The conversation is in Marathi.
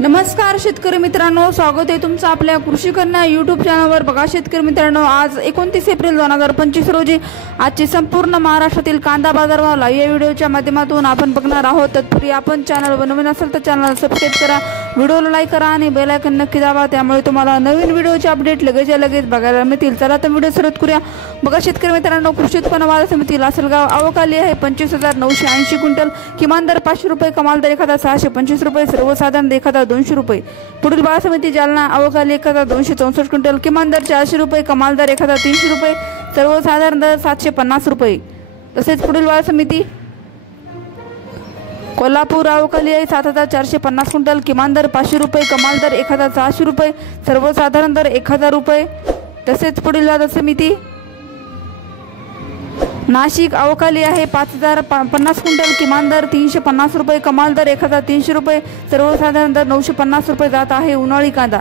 नमस्कार शेतकरी मित्रांनो, स्वागत आहे तुमचं आपल्या कृषी कन्या यूट्यूब चॅनलवर। बघा शेतकरी मित्रांनो, आज 29 एप्रिल 2025 रोजी आजची संपूर्ण महाराष्ट्रातील कांदा बाजारभाव लाईव्ह या व्हिडिओच्या माध्यमातून आपण बघणार आहोत। तत्पूर्वी आपण चॅनल नवीन असेल तर चॅनल सबस्क्राइब करा, व्हिडिओला लाईक करा आणि बेल आयकॉन नक्की दाबा, त्यामुळे तुम्हाला नवीन व्हिडिओचे अपडेट लगेच बघायला मिळतील। चला तर व्हिडिओ सुरुवात करूया। बघा शेतकरी मित्रांनो, कृषी उत्पन्न बाजार समिती लासलगाव आवक आली आहे 25,980 क्विंटल, किमान दर 500 रुपये, कमाल दर 1,625 रुपये, सर्वसाधारण दर 1,200 रुपये। पुढील बाजार समिती जालना आवक आली 1,264 क्विंटल, किमान दर 400 रुपये, कमाल दर 1,300 रुपये, सर्वसाधारण दर 750 रुपये। तसेच पुढील बाजार समिती कोल्हापूर आवक आली आहे 7,450 क्विंटल, किमान दर 500 रुपये, कमाल दर 1,600 रुपये, सर्वसाधारण दर 1,000 रुपये। तसेच पुढील बाजार समिती नाशिक आवक आली आहे 5,050 क्विंटल, किमान दर 350 रुपये, कमाल दर 1,300 रुपये, सर्वसाधारण दर 950 रुपये जात आहे उन्हाळी कांदा।